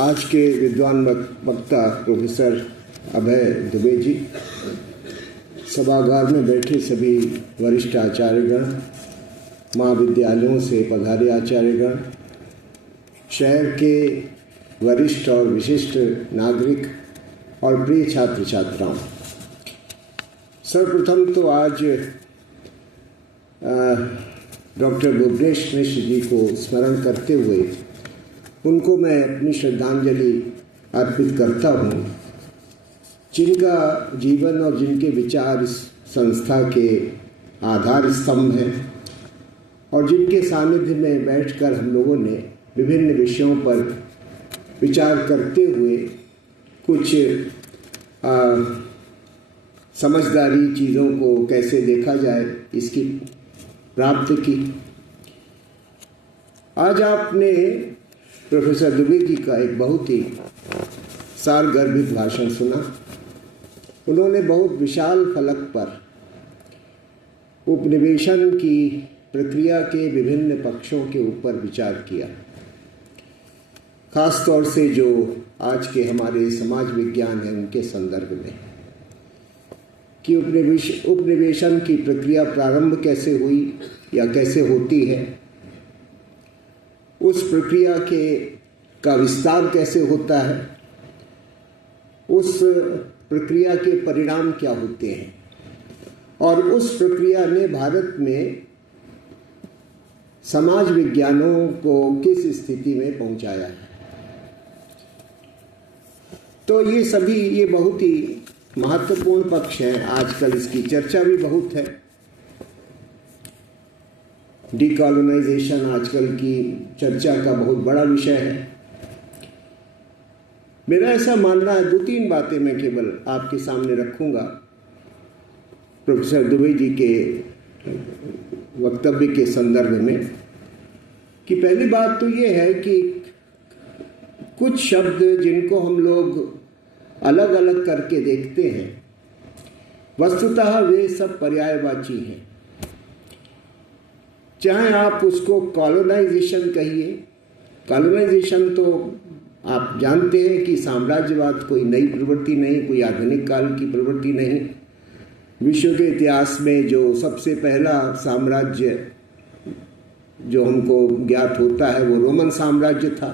आज के विद्वान वक्ता प्रोफेसर अभय दुबे जी, सभागार में बैठे सभी वरिष्ठ आचार्यगण, महाविद्यालयों से पधारे आचार्यगण, शहर के वरिष्ठ और विशिष्ट नागरिक और प्रिय छात्र छात्राओं, सर्वप्रथम तो आज डॉक्टर भुवनेश मिश्र जी को स्मरण करते हुए उनको मैं अपनी श्रद्धांजलि अर्पित करता हूँ, जिनका जीवन और जिनके विचार इस संस्था के आधार स्तंभ हैं और जिनके सानिध्य में बैठकर हम लोगों ने विभिन्न विषयों पर विचार करते हुए कुछ समझदारी चीज़ों को कैसे देखा जाए इसकी प्राप्त की। आज आपने प्रोफेसर दुबे जी का एक बहुत ही सारगर्भित भाषण सुना। उन्होंने बहुत विशाल फलक पर उपनिवेशन की प्रक्रिया के विभिन्न पक्षों के ऊपर विचार किया, खास तौर से जो आज के हमारे समाज विज्ञान है उनके संदर्भ में, कि उपनिवेशन की प्रक्रिया प्रारंभ कैसे हुई या कैसे होती है, उस प्रक्रिया का विस्तार कैसे होता है, उस प्रक्रिया के परिणाम क्या होते हैं और उस प्रक्रिया ने भारत में समाज विज्ञानों को किस स्थिति में पहुंचाया है। तो ये बहुत ही महत्वपूर्ण पक्ष है। आजकल इसकी चर्चा भी बहुत है। डीकॉलोनाइजेशन आजकल की चर्चा का बहुत बड़ा विषय है। मेरा ऐसा मानना है, 2-3 बातें मैं केवल आपके सामने रखूंगा प्रोफेसर दुबे जी के वक्तव्य के संदर्भ में, कि पहली बात तो ये है कि कुछ शब्द जिनको हम लोग अलग अलग करके देखते हैं, वस्तुतः वे सब पर्यायवाची हैं। चाहे आप उसको कॉलोनाइजेशन कहिए, कॉलोनाइजेशन तो आप जानते हैं कि साम्राज्यवाद कोई नई प्रवृत्ति नहीं, कोई आधुनिक काल की प्रवृत्ति नहीं। विश्व के इतिहास में जो सबसे पहला साम्राज्य जो हमको ज्ञात होता है वो रोमन साम्राज्य था,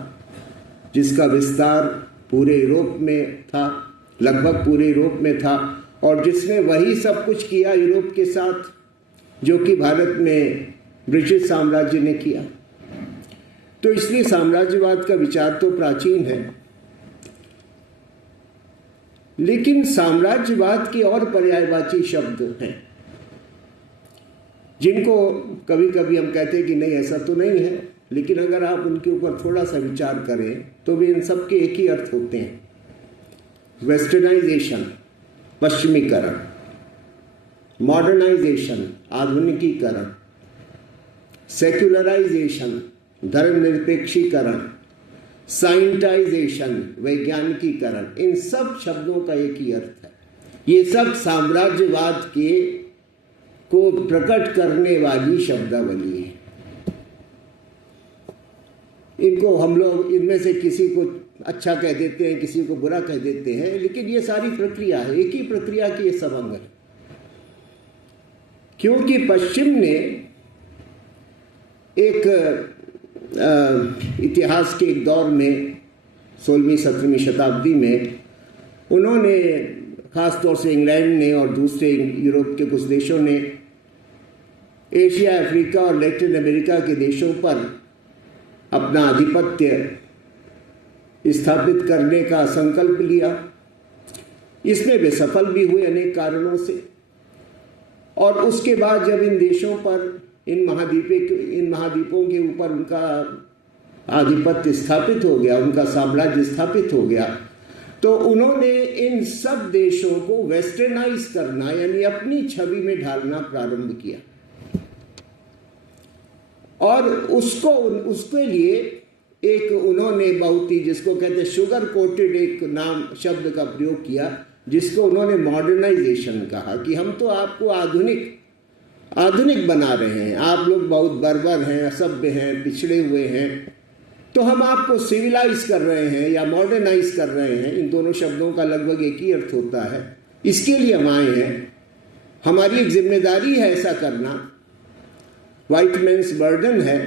जिसका विस्तार पूरे यूरोप में था, लगभग पूरे यूरोप में था, और जिसने वही सब कुछ किया यूरोप के साथ जो कि भारत में ब्रिटिश साम्राज्य ने किया। तो इसलिए साम्राज्यवाद का विचार तो प्राचीन है, लेकिन साम्राज्यवाद के और पर्यायवाची शब्द हैं जिनको कभी कभी हम कहते हैं कि नहीं ऐसा तो नहीं है, लेकिन अगर आप उनके ऊपर थोड़ा सा विचार करें तो भी इन सब के एक ही अर्थ होते हैं। वेस्टर्नाइजेशन, पश्चिमीकरण, मॉडर्नाइजेशन, आधुनिकीकरण, सेक्युलराइजेशन, धर्मनिरपेक्षीकरण, साइंटाइजेशन, वैज्ञानिकीकरण, इन सब शब्दों का एक ही अर्थ है। ये सब साम्राज्यवाद को प्रकट करने वाली शब्दावली है। इनको हम लोग इनमें से किसी को अच्छा कह देते हैं, किसी को बुरा कह देते हैं, लेकिन ये सारी प्रक्रिया है, एक ही प्रक्रिया की ये सब अंग है। क्योंकि पश्चिम ने एक इतिहास के एक दौर में 16वीं-17वीं शताब्दी में उन्होंने, खास तौर से इंग्लैंड ने और दूसरे यूरोप के कुछ देशों ने एशिया, अफ्रीका और लैटिन अमेरिका के देशों पर अपना आधिपत्य स्थापित करने का संकल्प लिया। इसमें वे सफल भी हुए अनेक कारणों से, और उसके बाद जब इन देशों पर, इन महाद्वीपों के ऊपर उनका आधिपत्य स्थापित हो गया, उनका साम्राज्य स्थापित हो गया, तो उन्होंने इन सब देशों को वेस्टर्नाइज करना यानी अपनी छवि में ढालना प्रारंभ किया, और उसके लिए एक उन्होंने बहुत ही, जिसको कहते हैं शुगर कोटेड, एक नाम शब्द का प्रयोग किया, जिसको उन्होंने मॉडर्नाइजेशन कहा, कि हम तो आपको आधुनिक बना रहे हैं, आप लोग बहुत बर्बर हैं, असभ्य हैं, पिछड़े हुए हैं, तो हम आपको सिविलाइज कर रहे हैं या मॉडर्नाइज कर रहे हैं, इन दोनों शब्दों का लगभग एक ही अर्थ होता है। इसके लिए हम आए हैं, हमारी एक जिम्मेदारी है ऐसा करना, वाइट मैन्स बर्डन है,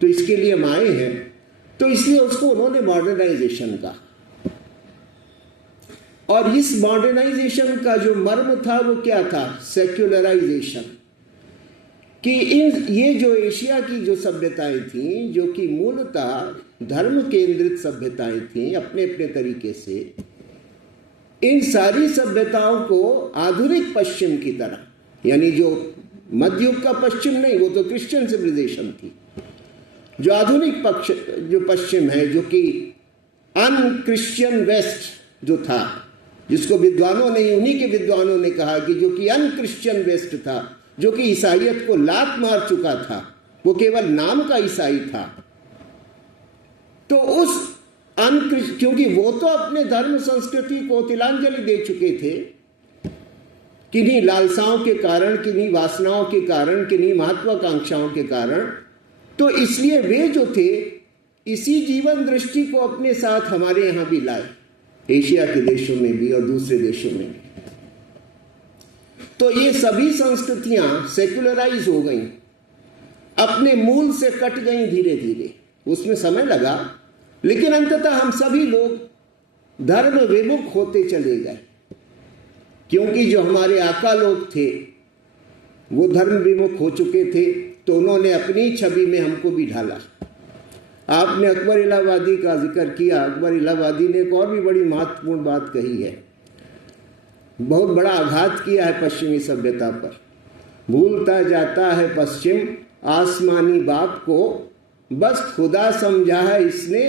तो इसके लिए हम आए हैं। तो इसलिए उसको उन्होंने मॉडर्नाइजेशन कहा। और इस मॉडर्नाइजेशन का जो मर्म था वो क्या था? सेक्युलराइजेशन। कि ये जो एशिया की जो सभ्यताएं थीं, जो कि मूलतः धर्म केंद्रित सभ्यताएं थीं अपने अपने तरीके से, इन सारी सभ्यताओं को आधुनिक पश्चिम की तरह, यानी जो मध्य युग का पश्चिम नहीं, वो तो क्रिश्चियन सिविलाइजेशन थी, जो आधुनिक जो पश्चिम है, जो कि अनक्रिश्चियन वेस्ट जो था, जिसको विद्वानों ने, उन्हीं के विद्वानों ने कहा कि जो कि अनक्रिश्चियन वेस्ट था, जो कि ईसाइयत को लात मार चुका था, वो केवल नाम का ईसाई था। तो उस क्योंकि वो तो अपने धर्म संस्कृति को तिलांजलि दे चुके थे, किन्हीं लालसाओं के कारण, किन्हीं वासनाओं के कारण, किन्हीं महत्वाकांक्षाओं के कारण, तो इसलिए वे जो थे इसी जीवन दृष्टि को अपने साथ हमारे यहां भी लाए, एशिया के देशों में भी और दूसरे देशों में भी। तो ये सभी संस्कृतियां सेक्युलराइज हो गई, अपने मूल से कट गई धीरे धीरे। उसमें समय लगा, लेकिन अंततः हम सभी लोग धर्म विमुख होते चले गए, क्योंकि जो हमारे आका लोग थे वो धर्म विमुख हो चुके थे, तो उन्होंने अपनी छवि में हमको भी ढाला। आपने अकबर इलाहाबादी का जिक्र किया। अकबर इलाहाबादी ने एक और भी बड़ी महत्वपूर्ण बात कही है, बहुत बड़ा आघात किया है पश्चिमी सभ्यता पर। भूलता जाता है पश्चिम आसमानी बाप को, बस खुदा समझा है इसने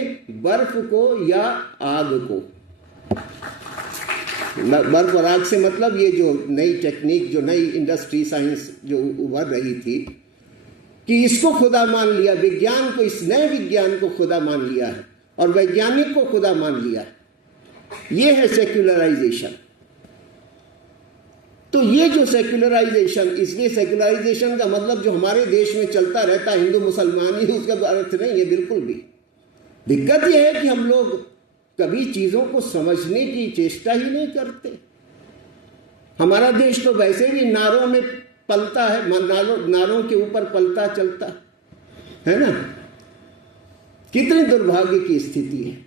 बर्फ को या आग को। बर्फ और आग से मतलब ये जो नई टेक्निक, जो नई इंडस्ट्री साइंस जो उभर रही थी, कि इसको खुदा मान लिया, विज्ञान को, इस नए विज्ञान को खुदा मान लिया है और वैज्ञानिक को खुदा मान लिया है। ये है सेक्युलराइजेशन। तो ये जो सेक्युलराइजेशन, इसलिए सेक्युलराइजेशन का मतलब जो हमारे देश में चलता रहता है हिंदू मुसलमानी, उसका अर्थ नहीं है बिल्कुल भी। दिक्कत यह है कि हम लोग कभी चीजों को समझने की चेष्टा ही नहीं करते। हमारा देश तो वैसे भी नारों में पलता है, नारों के ऊपर पलता चलता है ना। कितनी दुर्भाग्य की स्थिति है।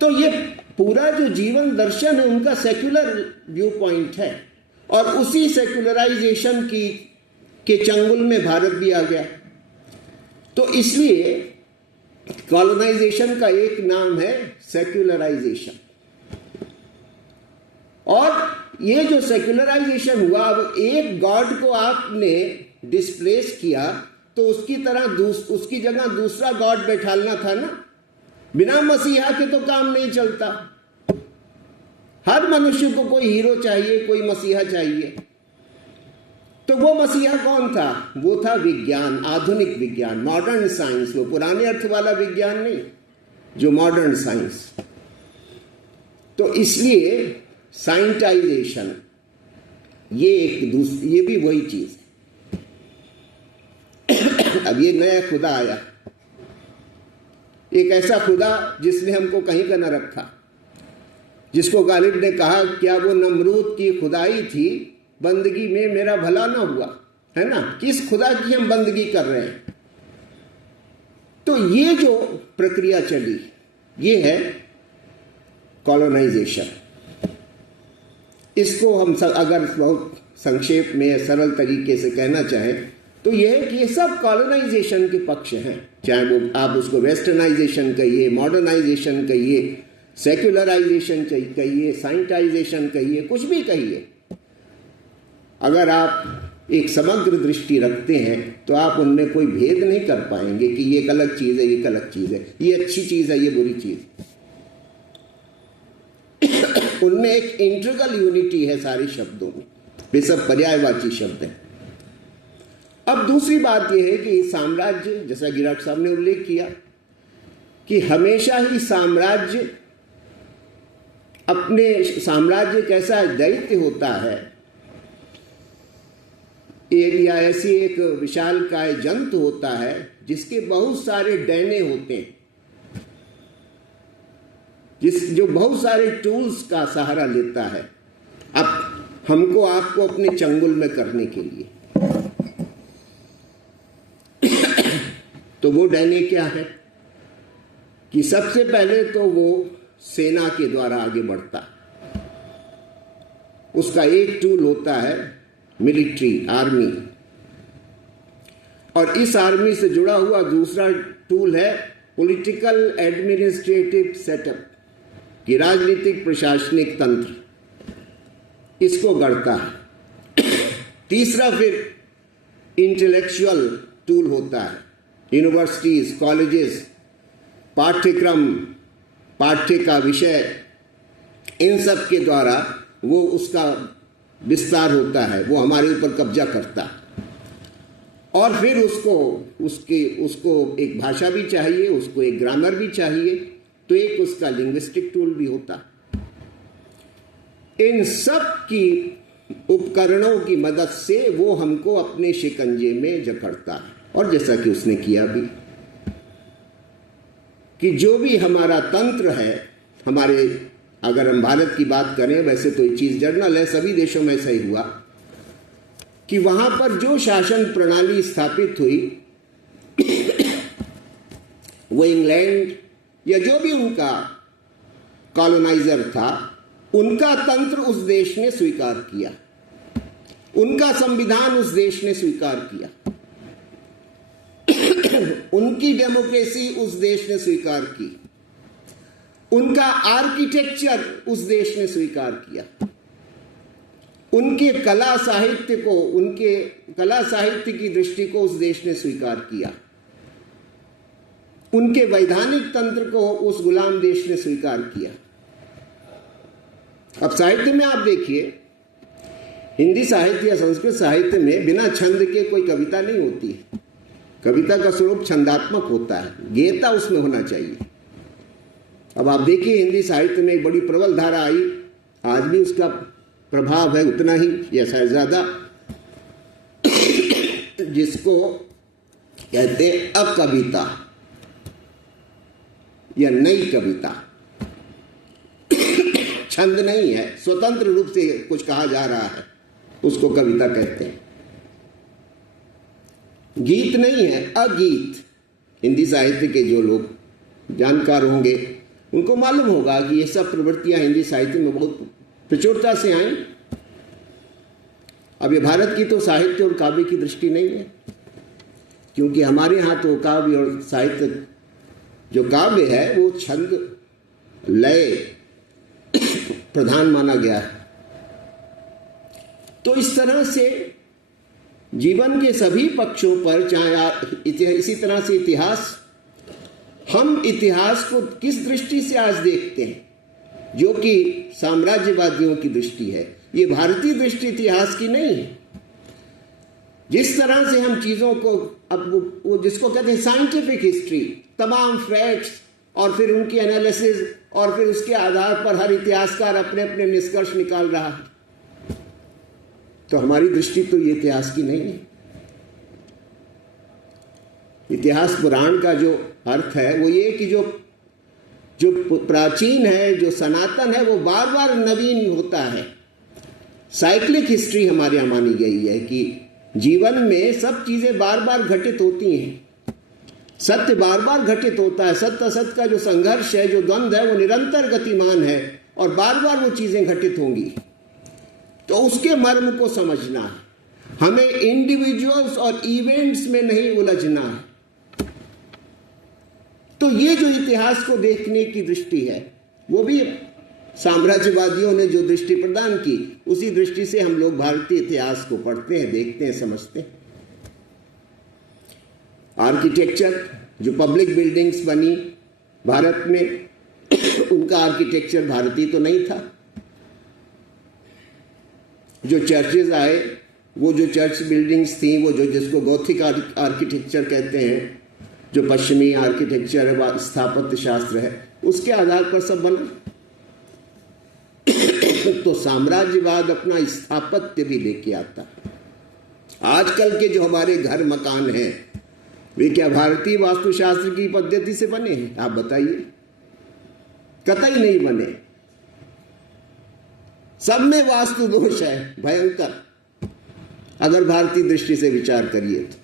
तो ये पूरा जो जीवन दर्शन है उनका सेक्युलर व्यू पॉइंट है, और उसी सेक्युलराइजेशन के चंगुल में भारत भी आ गया। तो इसलिए कॉलोनाइजेशन का एक नाम है सेक्युलराइजेशन। और ये जो सेक्युलराइजेशन हुआ, अब एक गॉड को आपने डिस्प्लेस किया, तो उसकी जगह दूसरा गॉड बैठालना था ना। बिना मसीहा के तो काम नहीं चलता। हर मनुष्य को कोई हीरो चाहिए, कोई मसीहा चाहिए। तो वो मसीहा कौन था? वो था विज्ञान, आधुनिक विज्ञान, मॉडर्न साइंस। वो पुराने अर्थ वाला विज्ञान नहीं, जो मॉडर्न साइंस। तो इसलिए साइंटाइजेशन ये भी वही चीज है। अब ये नया खुदा आया, एक ऐसा खुदा जिसने हमको कहीं का न रखा, जिसको गालिब ने कहा क्या वो नमरूद की खुदाई थी, बंदगी में मेरा भला ना हुआ, है ना। किस खुदा की हम बंदगी कर रहे हैं। तो ये जो प्रक्रिया चली, ये है कॉलोनाइजेशन। इसको हम अगर बहुत संक्षेप में सरल तरीके से कहना चाहें तो यह है कि ये सब कॉलोनाइजेशन के पक्ष हैं, चाहे वो आप उसको वेस्टर्नाइजेशन कहिए, मॉडर्नाइजेशन कहिए, सेक्युलराइजेशन कहिए, साइंटाइजेशन कहिए, कुछ भी कहिए। अगर आप एक समग्र दृष्टि रखते हैं तो आप उनमें कोई भेद नहीं कर पाएंगे कि ये एक अलग चीज है, ये एक अलग चीज है, ये अच्छी चीज है, ये बुरी चीज। उनमें एक इंटीग्रल यूनिटी है सारे शब्दों में, वे सब पर्यायवाची शब्द हैं। अब दूसरी बात यह है कि साम्राज्य, जैसा गिराट साहब ने उल्लेख किया कि हमेशा ही साम्राज्य कैसा दैत्य होता है, या ऐसी एक विशालकाय जंतु होता है जिसके बहुत सारे डैने होते हैं। जो बहुत सारे टूल्स का सहारा लेता है अब हमको आपको अपने चंगुल में करने के लिए। तो वो डैने क्या है कि सबसे पहले तो वो सेना के द्वारा आगे बढ़ता है। उसका एक टूल होता है मिलिट्री, आर्मी, और इस आर्मी से जुड़ा हुआ दूसरा टूल है पॉलिटिकल एडमिनिस्ट्रेटिव सेटअप, कि राजनीतिक प्रशासनिक तंत्र, इसको गढ़ता है। तीसरा फिर इंटेलेक्चुअल टूल होता है, यूनिवर्सिटीज, कॉलेजेस, पाठ्यक्रम, पाठ्य का विषय, इन सब के द्वारा वो उसका विस्तार होता है, वो हमारे ऊपर कब्जा करता है। और फिर उसको एक भाषा भी चाहिए, उसको एक ग्रामर भी चाहिए, तो एक उसका लिंग्विस्टिक टूल भी होता है। इन सब की उपकरणों की मदद से वो हमको अपने शिकंजे में जकड़ता है। और जैसा कि उसने किया भी, कि जो भी हमारा तंत्र है, हमारे, अगर हम भारत की बात करें, वैसे तो ये चीज जनरल है, सभी देशों में ऐसा ही हुआ कि वहां पर जो शासन प्रणाली स्थापित हुई वो इंग्लैंड या जो भी उनका कॉलोनाइजर था, उनका तंत्र उस देश ने स्वीकार किया, उनका संविधान उस देश ने स्वीकार किया, उनकी डेमोक्रेसी उस देश ने स्वीकार की, उनका आर्किटेक्चर उस देश ने स्वीकार किया, उनके कला साहित्य को, उनके कला साहित्य की दृष्टि को उस देश ने स्वीकार किया, उनके वैधानिक तंत्र को उस गुलाम देश ने स्वीकार किया। अब साहित्य में आप देखिए, हिंदी साहित्य या संस्कृत साहित्य में बिना छंद के कोई कविता नहीं होती है। कविता का स्वरूप छंदात्मक होता है, गेयता उसमें होना चाहिए। अब आप देखिए, हिंदी साहित्य में एक बड़ी प्रबल धारा आई, आज भी उसका प्रभाव है उतना ही या शायद ज्यादा, जिसको कहते हैं अकविता या नई कविता। छंद नहीं है, स्वतंत्र रूप से कुछ कहा जा रहा है, उसको कविता कहते हैं। गीत नहीं है, अगीत। हिंदी साहित्य के जो लोग जानकार होंगे उनको मालूम होगा कि ये सब प्रवृत्तियां हिंदी साहित्य में बहुत प्रचुरता से आई। अब ये भारत की तो साहित्य और काव्य की दृष्टि नहीं है, क्योंकि हमारे यहाँ तो काव्य और साहित्य, जो काव्य है वो छंद लय प्रधान माना गया है। तो इस तरह से जीवन के सभी पक्षों पर, चाहे इसी तरह से इतिहास, हम इतिहास को किस दृष्टि से आज देखते हैं, जो कि साम्राज्यवादियों की दृष्टि है, ये भारतीय दृष्टि इतिहास की नहीं है। जिस तरह से हम चीजों को, अब वो जिसको कहते हैं साइंटिफिक हिस्ट्री, तमाम फैक्ट्स और फिर उनकी एनालिसिस, और फिर उसके आधार पर हर इतिहासकार अपने अपने निष्कर्ष निकाल रहा है, तो हमारी दृष्टि तो ये इतिहास की नहीं है। इतिहास पुराण का जो अर्थ है वो ये कि जो प्राचीन है, जो सनातन है, वो बार बार नवीन होता है। साइक्लिक हिस्ट्री हमारे यहाँ मानी गई है कि जीवन में सब चीजें बार बार घटित होती हैं, सत्य बार बार घटित होता है, सत्य असत्य का जो संघर्ष है, जो द्वंद्व है, वो निरंतर गतिमान है और बार बार वो चीजें घटित होंगी। तो उसके मर्म को समझना है, हमें इंडिविजुअल्स और इवेंट्स में नहीं उलझना है। तो ये जो इतिहास को देखने की दृष्टि है, वो भी साम्राज्यवादियों ने जो दृष्टि प्रदान की, उसी दृष्टि से हम लोग भारतीय इतिहास को पढ़ते हैं, देखते हैं, समझते हैं। आर्किटेक्चर, जो पब्लिक बिल्डिंग्स बनी भारत में, उनका आर्किटेक्चर भारतीय तो नहीं था। जो चर्चेज आए, वो जो चर्च बिल्डिंग्स थी, वो जो जिसको गॉथिक आर्किटेक्चर कहते हैं, जो पश्चिमी आर्किटेक्चर है, स्थापत्य शास्त्र है, उसके आधार पर सब बना। तो साम्राज्यवाद अपना स्थापत्य भी लेके आता है। आजकल के जो हमारे घर मकान हैं, वे क्या भारतीय वास्तुशास्त्र की पद्धति से बने हैं? आप बताइए। कतई नहीं बने। सब में वास्तु दोष है भयंकर, अगर भारतीय दृष्टि से विचार करिए तो।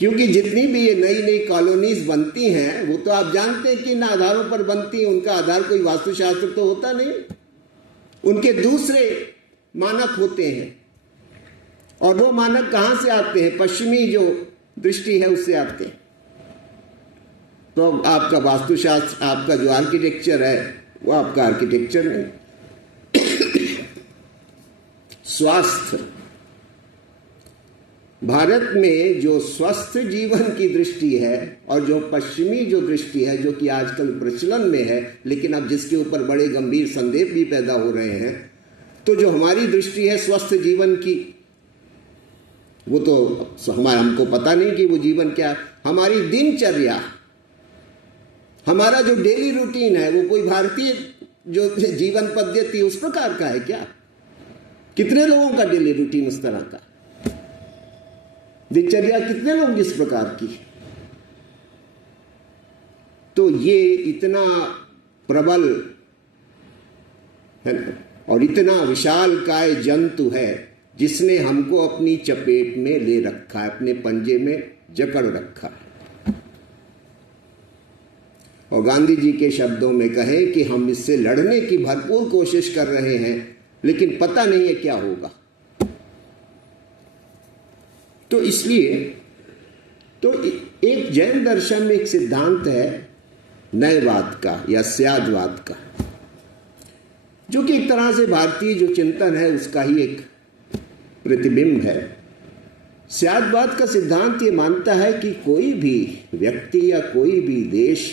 क्योंकि जितनी भी ये नई नई कॉलोनीज बनती हैं वो तो आप जानते हैं कि इन आधारों पर बनती हैं, उनका आधार कोई वास्तुशास्त्र तो होता नहीं, उनके दूसरे मानक होते हैं। और वो मानक कहां से आते हैं? पश्चिमी जो दृष्टि है उससे आते हैं। तो आपका वास्तुशास्त्र, आपका जो आर्किटेक्चर है वो आपका आर्किटेक्चर नहीं। स्वास्थ्य, भारत में जो स्वस्थ जीवन की दृष्टि है और जो पश्चिमी जो दृष्टि है, जो कि आजकल प्रचलन में है, लेकिन अब जिसके ऊपर बड़े गंभीर संदेह भी पैदा हो रहे हैं, तो जो हमारी दृष्टि है स्वस्थ जीवन की, वो तो हमको पता नहीं कि वो जीवन क्या। हमारी दिनचर्या, हमारा जो डेली रूटीन है वो कोई भारतीय जो जीवन पद्धति उस प्रकार का है क्या? कितने लोगों का डेली रूटीन उस तरह का? दिनचर्या कितने लोग इस प्रकार की? तो ये इतना प्रबल है और इतना विशालकाय जंतु है जिसने हमको अपनी चपेट में ले रखा है, अपने पंजे में जकड़ रखा है। और गांधी जी के शब्दों में कहें कि हम इससे लड़ने की भरपूर कोशिश कर रहे हैं, लेकिन पता नहीं है क्या होगा। तो इसलिए तो एक जैन दर्शन में एक सिद्धांत है नयवाद का या स्यादवाद का, जो कि एक तरह से भारतीय जो चिंतन है उसका ही एक प्रतिबिंब है। स्यादवाद का सिद्धांत ये मानता है कि कोई भी व्यक्ति या कोई भी देश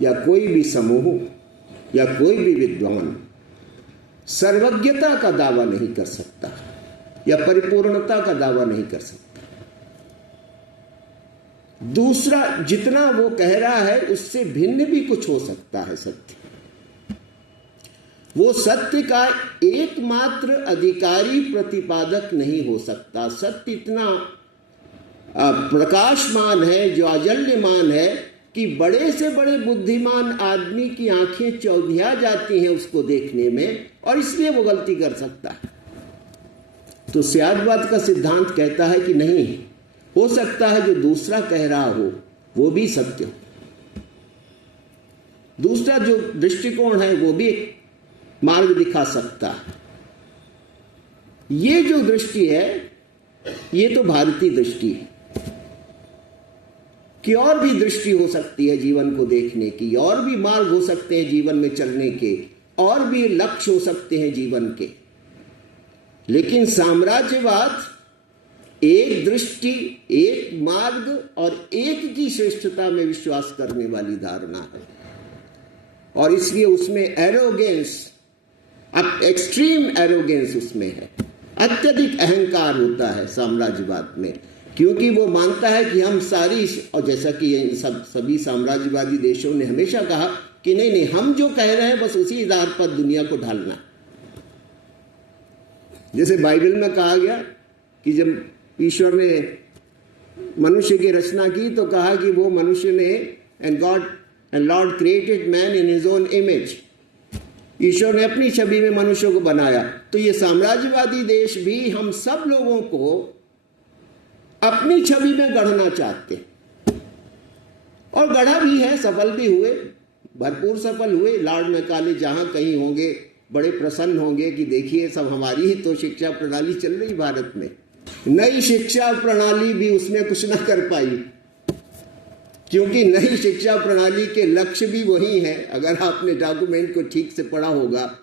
या कोई भी समूह या कोई भी विद्वान सर्वज्ञता का दावा नहीं कर सकता या परिपूर्णता का दावा नहीं कर सकता। दूसरा, जितना वो कह रहा है उससे भिन्न भी कुछ हो सकता है सत्य। वो सत्य का एकमात्र अधिकारी प्रतिपादक नहीं हो सकता। सत्य इतना प्रकाशमान है, जो अजल्यमान है कि बड़े से बड़े बुद्धिमान आदमी की आंखें चौंधिया जाती हैं उसको देखने में, और इसलिए वो गलती कर सकता है। तो स्यादवाद का सिद्धांत कहता है कि नहीं, हो सकता है जो दूसरा कह रहा हो वो भी सत्य हो, दूसरा जो दृष्टिकोण है वो भी एक मार्ग दिखा सकता है। ये जो दृष्टि है ये तो भारतीय दृष्टि है कि और भी दृष्टि हो सकती है जीवन को देखने की, और भी मार्ग हो सकते हैं जीवन में चलने के, और भी लक्ष्य हो सकते हैं जीवन के। लेकिन साम्राज्यवाद एक दृष्टि, एक मार्ग और एक की श्रेष्ठता में विश्वास करने वाली धारणा है, और इसलिए उसमें एरोगेंस, अब एक्सट्रीम एरोगेंस उसमें है, अत्यधिक अहंकार होता है साम्राज्यवाद में, क्योंकि वो मानता है कि हम सारी, और जैसा कि ये सभी साम्राज्यवादी देशों ने हमेशा कहा कि नहीं नहीं, हम जो कह रहे हैं बस उसी आधार पर दुनिया को ढालना। जैसे बाइबल में कहा गया कि जब ईश्वर ने मनुष्य की रचना की तो कहा कि वो मनुष्य ने and lord created man in his own image, ईश्वर ने अपनी छवि में मनुष्य को बनाया। तो ये साम्राज्यवादी देश भी हम सब लोगों को अपनी छवि में गढ़ना चाहते, और गढ़ा भी है, सफल भी हुए, भरपूर सफल हुए। लॉर्ड मैकाले जहां कहीं होंगे बड़े प्रसन्न होंगे कि देखिए सब हमारी ही तो शिक्षा प्रणाली चल रही भारत में। नई शिक्षा प्रणाली भी उसमें कुछ ना कर पाई, क्योंकि नई शिक्षा प्रणाली के लक्ष्य भी वही है, अगर आपने डॉक्यूमेंट को ठीक से पढ़ा होगा,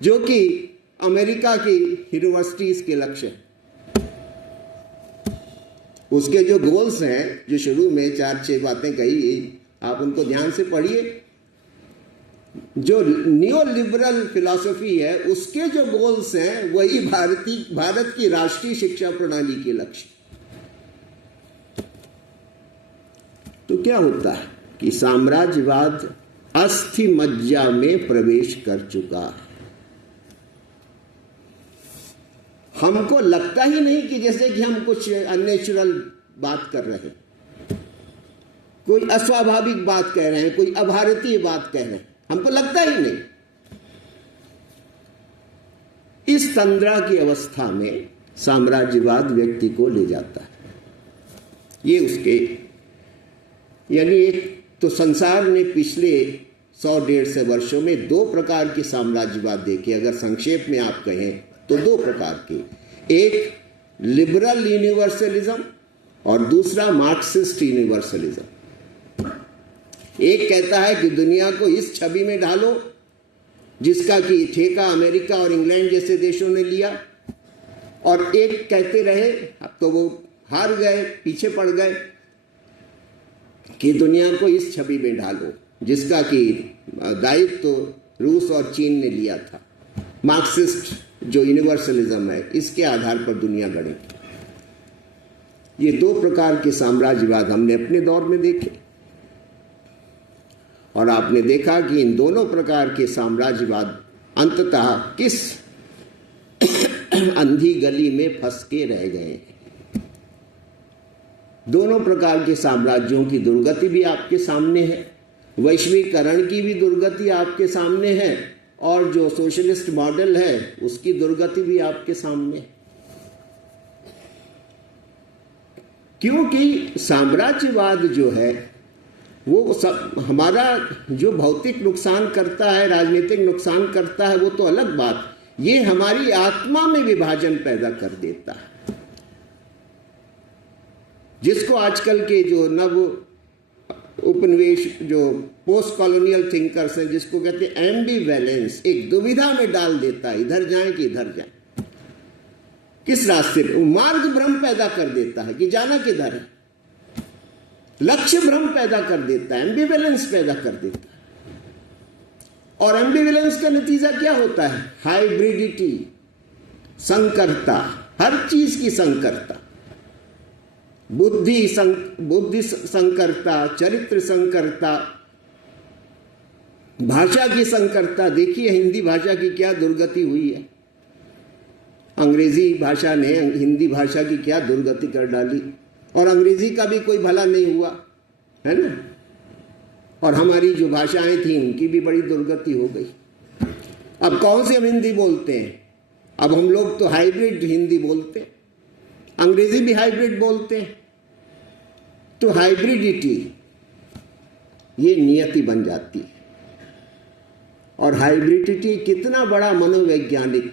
जो कि अमेरिका की यूनिवर्सिटीज के लक्ष्य है। उसके जो गोल्स हैं, जो शुरू में 4-6 बातें कही, आप उनको ध्यान से पढ़िए। जो न्यू लिबरल फिलॉसफी है उसके जो गोल्स हैं वही भारत की राष्ट्रीय शिक्षा प्रणाली के लक्ष्य। तो क्या होता है कि साम्राज्यवाद अस्थि मज्जा में प्रवेश कर चुका है। हमको लगता ही नहीं कि जैसे कि हम कुछ अननेचुरल बात कर रहे हैं, कोई अस्वाभाविक बात कह रहे हैं, कोई अभारतीय बात कह रहे हैं, हमको लगता ही नहीं। इस तंद्रा की अवस्था में साम्राज्यवाद व्यक्ति को ले जाता है। ये उसके यानी एक तो संसार ने पिछले 100-150 वर्षों में 2 प्रकार के साम्राज्यवाद देखे। अगर संक्षेप में आप कहें तो 2 प्रकार के, एक लिबरल यूनिवर्सलिज्म और दूसरा मार्क्सिस्ट यूनिवर्सलिज्म। एक कहता है कि दुनिया को इस छवि में ढालो जिसका कि ठेका अमेरिका और इंग्लैंड जैसे देशों ने लिया, और एक कहते रहे, अब तो वो हार गए, पीछे पड़ गए, कि दुनिया को इस छवि में ढालो जिसका कि दायित्व तो रूस और चीन ने लिया था। मार्क्सिस्ट जो यूनिवर्सलिज्म है, इसके आधार पर दुनिया गढ़ेगी। ये 2 प्रकार के साम्राज्यवाद हमने अपने दौर में देखे, और आपने देखा कि इन दोनों प्रकार के साम्राज्यवाद अंततः किस अंधी गली में फंस के रह गए हैं। दोनों प्रकार के साम्राज्यों की दुर्गति भी आपके सामने है, वैश्वीकरण की भी दुर्गति आपके सामने है, और जो सोशलिस्ट मॉडल है उसकी दुर्गति भी आपके सामने है। क्योंकि साम्राज्यवाद जो है वो सब हमारा जो भौतिक नुकसान करता है, राजनीतिक नुकसान करता है, वो तो अलग बात, ये हमारी आत्मा में विभाजन पैदा कर देता है, जिसको आजकल के जो नव उपनिवेश जो पोस्ट कॉलोनियल थिंकर्स हैं, जिसको कहते हैं एम्बिवैलेंस, एक दुविधा में डाल देता है, इधर जाएं कि इधर जाएं, किस रास्ते पे, मार्ग भ्रम पैदा कर देता है कि जाना किधर है, लक्ष्य भ्रम पैदा कर देता है, एम्बिवैलेंस पैदा कर देता है। और एम्बिवैलेंस का नतीजा क्या होता है? हाइब्रिडिटी, संकरता, हर चीज की संकरता, बुद्धि संकरता, चरित्र संकरता, भाषा की संकरता। देखिए हिंदी भाषा की क्या दुर्गति हुई है, अंग्रेजी भाषा ने हिंदी भाषा की क्या दुर्गति कर डाली, और अंग्रेजी का भी कोई भला नहीं हुआ, है ना। और हमारी जो भाषाएं थी उनकी भी बड़ी दुर्गति हो गई। अब कौन से हम हिंदी बोलते हैं? अब हम लोग तो हाइब्रिड हिंदी बोलते हैं, अंग्रेजी भी हाइब्रिड बोलते हैं। तो हाइब्रिडिटी ये नियति बन जाती है, और हाइब्रिडिटी कितना बड़ा मनोवैज्ञानिक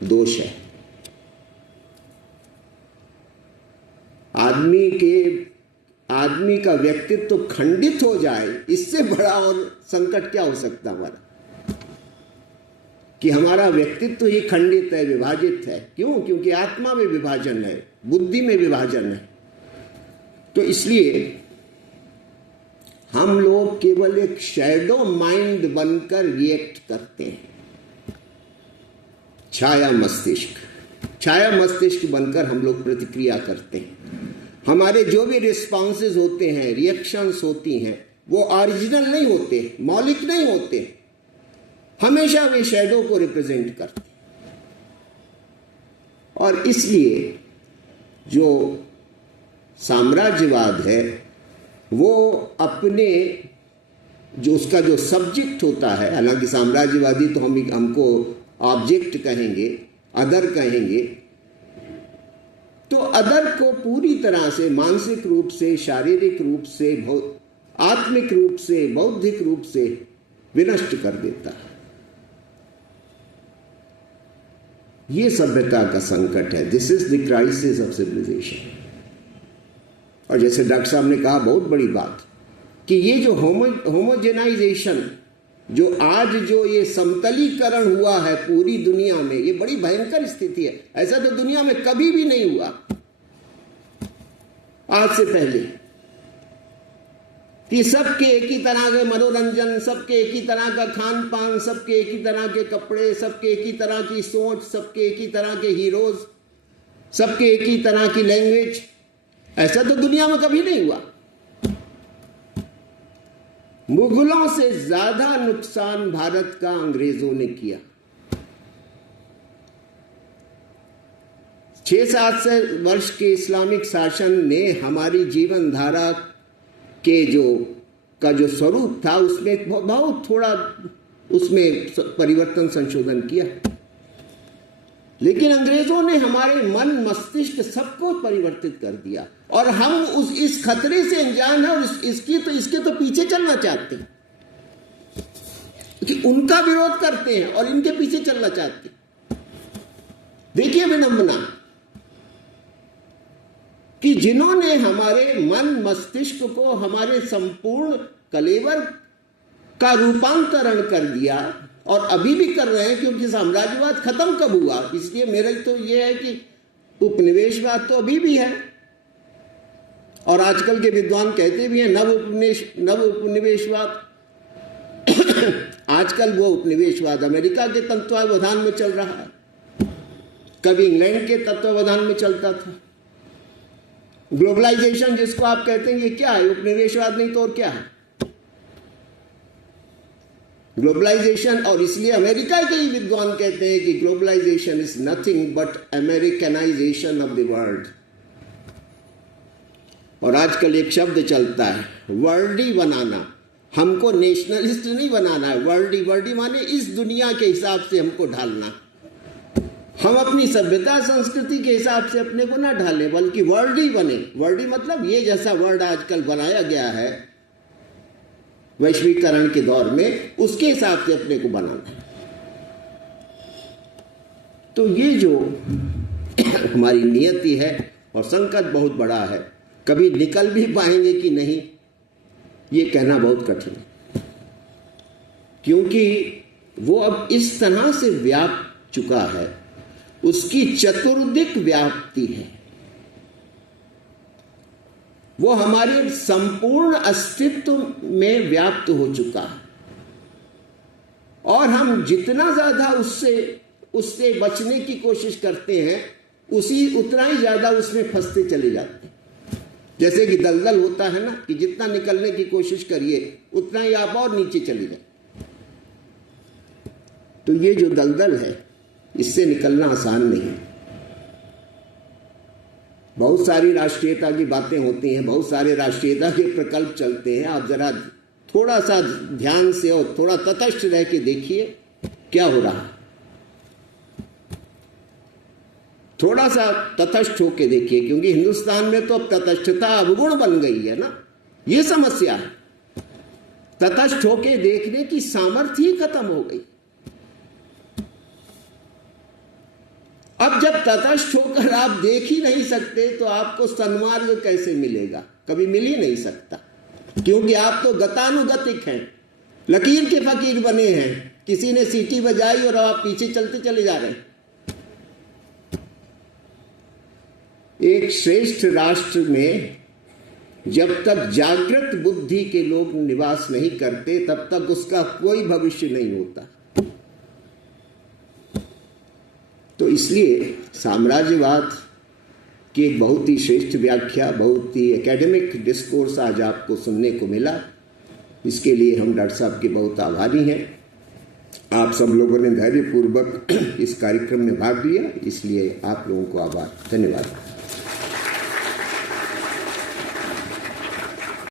दोष है। आदमी का व्यक्तित्व तो खंडित हो जाए, इससे बड़ा और संकट क्या हो सकता हमारा, कि हमारा व्यक्तित्व ही खंडित है, विभाजित है। क्यों? क्योंकि आत्मा में विभाजन है, बुद्धि में विभाजन है। तो इसलिए हम लोग केवल एक शैडो माइंड बनकर रिएक्ट करते हैं, छाया मस्तिष्क बनकर हम लोग प्रतिक्रिया करते हैं। हमारे जो भी रिस्पॉन्सेज होते हैं, रिएक्शंस होती हैं, वो ओरिजिनल नहीं होते, मौलिक नहीं होते, हमेशा वे शैडो को रिप्रेजेंट करते हैं। और इसलिए जो साम्राज्यवाद है वो अपने जो उसका जो सब्जेक्ट होता है, हालांकि साम्राज्यवादी तो हमको ऑब्जेक्ट कहेंगे, अदर कहेंगे, तो अदर को पूरी तरह से मानसिक रूप से, शारीरिक रूप से, आत्मिक रूप से, बौद्धिक रूप से विनष्ट कर देता है। ये सभ्यता का संकट है। This is the crisis of civilisation. और जैसे डॉक्टर साहब ने कहा बहुत बड़ी बात, कि ये जो होमोजेनाइजेशन, जो आज जो ये समतलीकरण हुआ है पूरी दुनिया में, ये बड़ी भयंकर स्थिति है। ऐसा तो दुनिया में कभी भी नहीं हुआ आज से पहले, कि सबके एक ही तरह के मनोरंजन, सबके एक ही तरह का खान पान, सबके एक ही तरह के कपड़े, सबके एक ही तरह की सोच, सबके एक ही तरह के हीरोज, सबके एक ही तरह की लैंग्वेज। ऐसा तो दुनिया में कभी नहीं हुआ। मुगलों से ज्यादा नुकसान भारत का अंग्रेजों ने किया। 6-7 वर्ष के इस्लामिक शासन ने हमारी जीवन धारा के जो स्वरूप था उसमें बहुत थोड़ा उसमें परिवर्तन संशोधन किया, लेकिन अंग्रेजों ने हमारे मन मस्तिष्क सबको परिवर्तित कर दिया और हम इस खतरे से अनजान है और इसके तो पीछे चलना चाहते हैं कि उनका विरोध करते हैं और इनके पीछे चलना चाहते हैं। देखिए विडंबना कि जिन्होंने हमारे मन मस्तिष्क को हमारे संपूर्ण कलेवर का रूपांतरण कर दिया और अभी भी कर रहे हैं, क्योंकि साम्राज्यवाद खत्म कब हुआ, इसलिए मेरा तो यह है कि उपनिवेशवाद तो अभी भी है और आजकल के विद्वान कहते भी हैं नव उपनिवेशवाद। आजकल वो उपनिवेशवाद अमेरिका के तत्वावधान में चल रहा है, कभी इंग्लैंड के तत्वावधान में चलता था। ग्लोबलाइजेशन जिसको आप कहते हैं ये क्या है? उपनिवेशवाद नहीं तो और क्या है? ग्लोबलाइजेशन, और इसलिए अमेरिका के ही विद्वान कहते हैं कि globalisation is nothing but Americanisation of the world. और आजकल एक शब्द चलता है वर्ल्डी बनाना, हमको नेशनलिस्ट नहीं बनाना है, वर्ल्डी माने इस दुनिया के हिसाब से हमको ढालना। हम अपनी सभ्यता संस्कृति के हिसाब से अपने को ना ढालें, बल्कि वर्ल्डी बने। वर्ल्डी मतलब ये जैसा वर्ड आजकल बनाया गया है वैश्वीकरण के दौर में, उसके हिसाब से अपने को बनाना है। तो ये जो हमारी नियति है और संकट बहुत बड़ा है, कभी निकल भी पाएंगे कि नहीं ये कहना बहुत कठिन है, क्योंकि वो अब इस तरह से व्याप चुका है, उसकी चतुर्दिक व्याप्ति है, वो हमारे संपूर्ण अस्तित्व में व्याप्त हो चुका है और हम जितना ज्यादा उससे बचने की कोशिश करते हैं उतना ही ज्यादा उसमें फंसते चले जाते हैं। जैसे कि दलदल होता है ना, कि जितना निकलने की कोशिश करिए उतना ही आप और नीचे चले जाए। तो ये जो दलदल है इससे निकलना आसान नहीं है। बहुत सारी राष्ट्रीयता की बातें होती हैं, बहुत सारे राष्ट्रीयता के प्रकल्प चलते हैं। आप जरा थोड़ा सा ध्यान से और थोड़ा तटस्थ रह के देखिए क्या हो रहा है। थोड़ा सा तटस्थ होके देखिए, क्योंकि हिंदुस्तान में तो अब तटस्थता अवगुण बन गई है ना, ये समस्या है। तटस्थ होके देखने की सामर्थ्य ही खत्म हो गई। अब जब तटस्थ होकर आप देख ही नहीं सकते तो आपको सन्मार्ग कैसे मिलेगा? कभी मिल ही नहीं सकता, क्योंकि आप तो गतानुगतिक हैं, लकीर के फकीर बने हैं। किसी ने सीटी बजाई और आप पीछे चलते चले जा रहे हैं। एक श्रेष्ठ राष्ट्र में जब तक जागृत बुद्धि के लोग निवास नहीं करते तब तक उसका कोई भविष्य नहीं होता। तो इसलिए साम्राज्यवाद की एक बहुत ही श्रेष्ठ व्याख्या, बहुत ही एकेडमिक डिस्कोर्स आज आपको सुनने को मिला। इसके लिए हम डॉक्टर साहब के बहुत आभारी हैं। आप सब लोगों ने धैर्यपूर्वक इस कार्यक्रम में भाग लिया, इसलिए आप लोगों को आभार, धन्यवाद।